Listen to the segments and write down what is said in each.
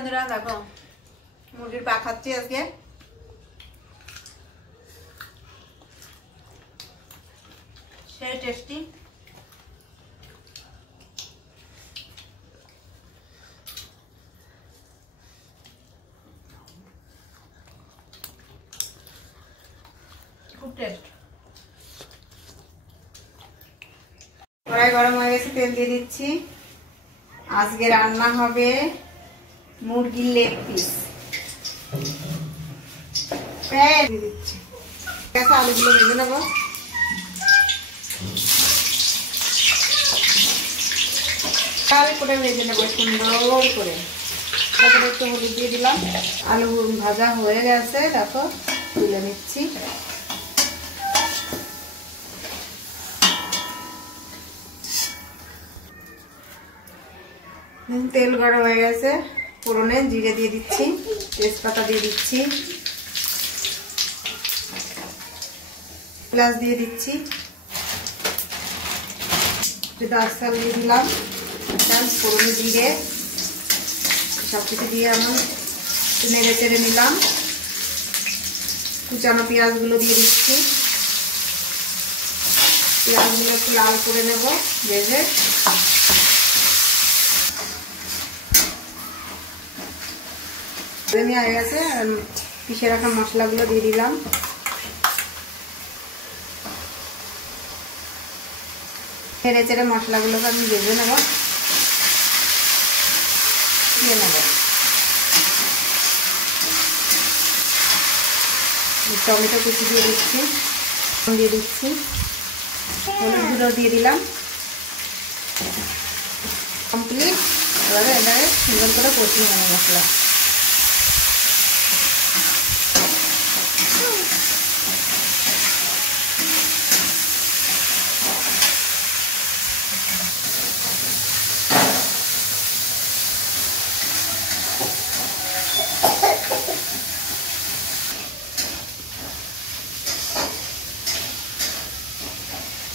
বন্ধুরা দেখো মুরগির পা খাচ্ছি আজকে। সেই টেস্টি। খুব টেস্ট। কড়াই গরম হয়ে গেছে, তেল দিয়ে দিচ্ছি। আজকে রান্না হবে মুরগির লেগ পিস। দিচ্ছি আলুগুলো ভেজে নেবো। করে ভেজে নেবো সুন্দর করে। তারপরে একটু হলুদ দিয়ে দিলাম। আলু ভাজা হয়ে গেছে, দেখো তুলে নিচ্ছি। তেল গরম হয়ে গেছে, ফোড়নে জিরে দিয়ে দিচ্ছি, তেজপাতা দিয়ে দিচ্ছি, পেঁয়াজ দিয়ে দিচ্ছি, দারচাল দিয়ে দিলাম, ফোড়নে জিরে সবকিছু দিয়ে আমি নেড়ে চেড়ে নিলাম। কুচানো পেঁয়াজগুলো দিয়ে দিচ্ছি। পেঁয়াজগুলো একটু লাল করে নেব ভেজে। হয়ে গেছে, পিষে রাখা মশলাগুলো দিয়ে দিলাম। নেড়ে চেড়ে মশলাগুলোকে আমি ভেজে নেব, দিয়ে নেব। টমেটো কুচি দিয়ে দিচ্ছি, হলুদ গুঁড়ো দিয়ে দিলাম। কমপ্লিট। এবারে এটাকে সুন্দর করে কষিয়ে নেব মশলা।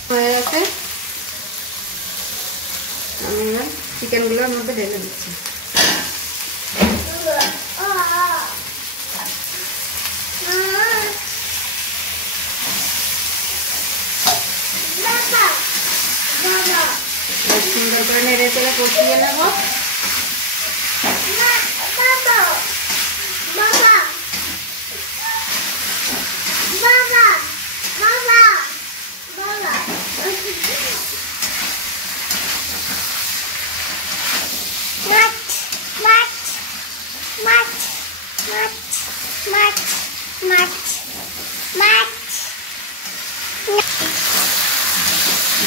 হয়ে গেছে, আমি এবার চিকেনগুলোর মধ্যে ঢেলে দিচ্ছি। সুন্দর করে নেড়ে চেড়ে কষিয়ে নেব।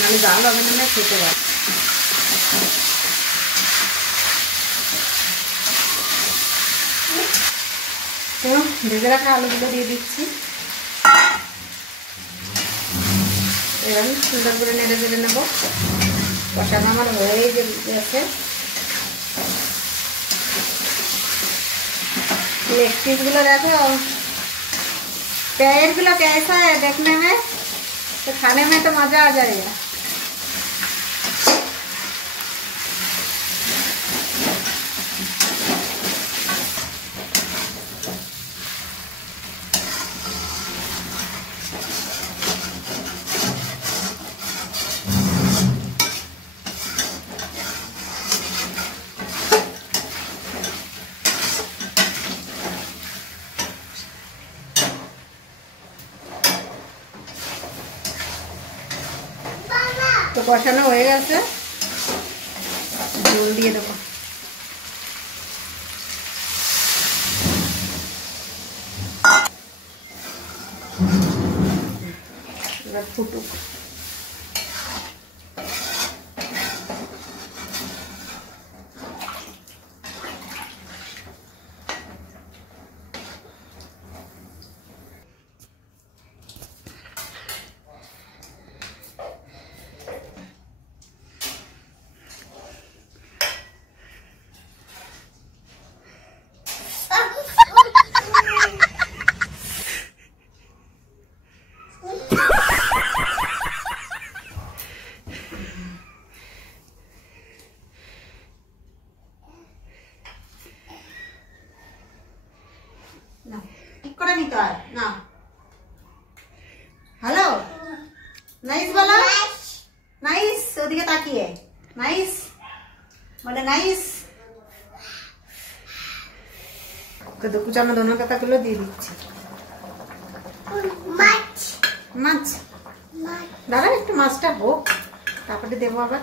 নাহলে জাল হবে না, খেতে পারে। তো ভেজে রাখা আলুগুলো দিয়ে দিচ্ছি। এবার সুন্দর করে নেড়ে চেড়ে নেবো। কষানো আমার হয়ে গেছে। लेग पीस गुलो देखो, पैर गुलो कैसा है देखने में, तो खाने में तो मजा आ जाएगा। तो कषानो हो गए, झोल दिए देव। फुटुक না ঠিক করে নিতে হয় না। হ্যালো নাইস বলো, নাইস ওদিকে তাকিয়ে নাইস বলে নাইস। তো কুচানো ধনে পাতাগুলো দিয়ে দিচ্ছি। মাছ দাঁড়া একটু মাছটা হোক তারপরে দেবো আবার।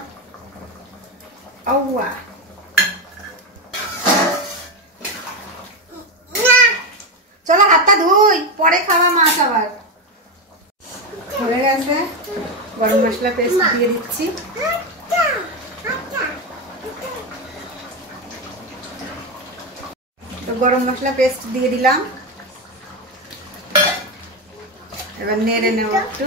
চলো হাতটা ধুই পরে খাওয়া মাছ। আবার হয়ে গেছে, গরম মশলা পেস্ট দিয়ে দিচ্ছি। তো গরম মশলা পেস্ট দিয়ে দিলাম, এবার নেড়ে নেব একটু।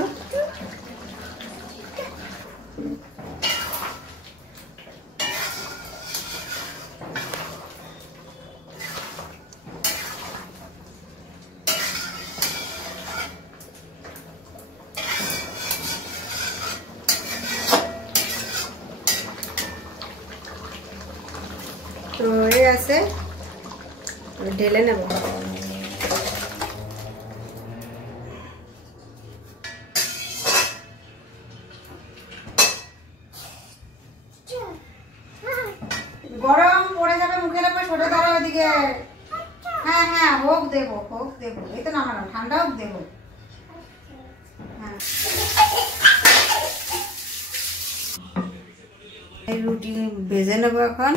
তো হয়ে গেছে, ঢেলে নেব। গরম পড়ে যাবে মুখের উপর, সরে দাঁড়াও ওদিকে। হ্যাঁ হ্যাঁ হোক দেবো, হোক দেবো, এই তো নামানো, ঠান্ডা হোক দেবো। হ্যাঁ এই রুটি ভেজে নেবো এখন।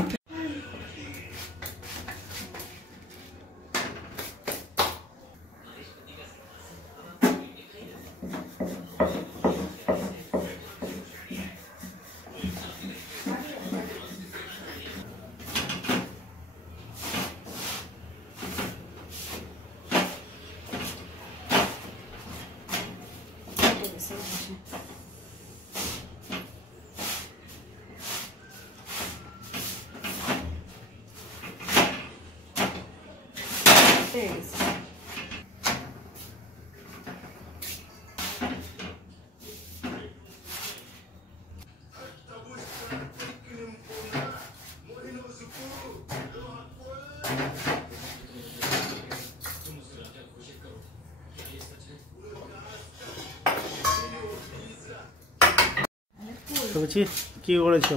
কি করেছো?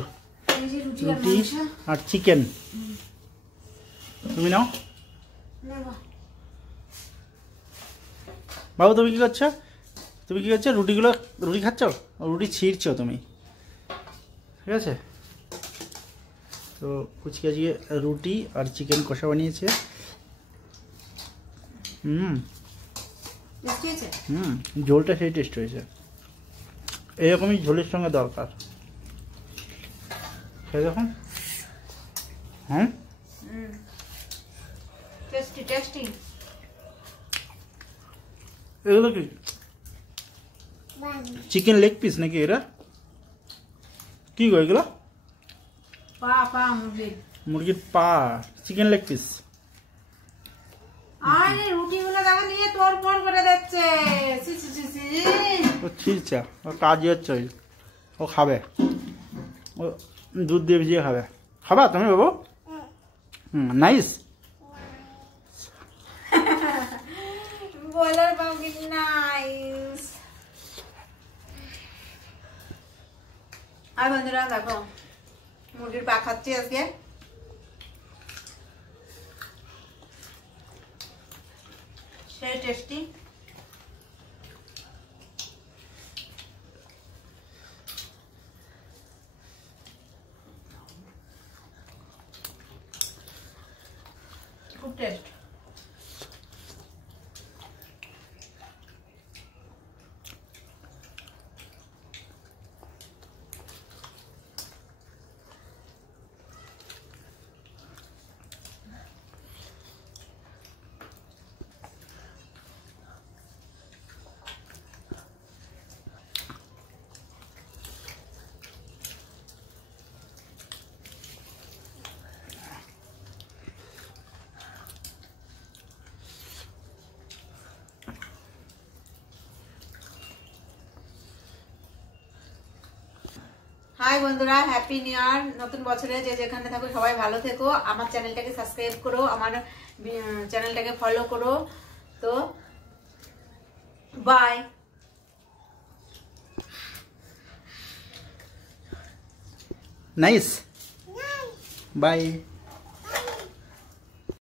রুটি আর চিকেন। তুমি নাও বাবু। তুমি কি করছো? তুমি কি করছো? রুটি খাচ্ছ? রুটি ছিঁড়ছো তুমি, ঠিক আছে? তো ফুচকি আজকে রুটি আর চিকেন কষা বানিয়েছে। ঝোলটা সেই টেস্ট হয়েছে। এরকমই ঝোলের সঙ্গে দরকার। দেখুন এগুলো কি চিকেন লেগ পিস নাকি? এরা কি গো এগুলো? মুরগির পা, চিকেন লেগ পিস। কাজই হচ্ছে, ও খাবে, ও দুধ দিয়ে ভিজিয়ে খাবে। খাবা তুমি বাবু? নাইস। আর বন্ধুরা দেখো মুরগির পা খাচ্ছি আজকে। সেই টেস্টি। খুব টেস্ট। হাই বন্ধুরা, হ্যাপি নিউ ইয়ার। নতুন বছরে যে যেখানে থাকো সবাই ভালো থেকো। আমার চ্যানেলটাকে সাবস্ক্রাইব করো, আমার চ্যানেলটাকে ফলো করো। তো বাই। Nice, by.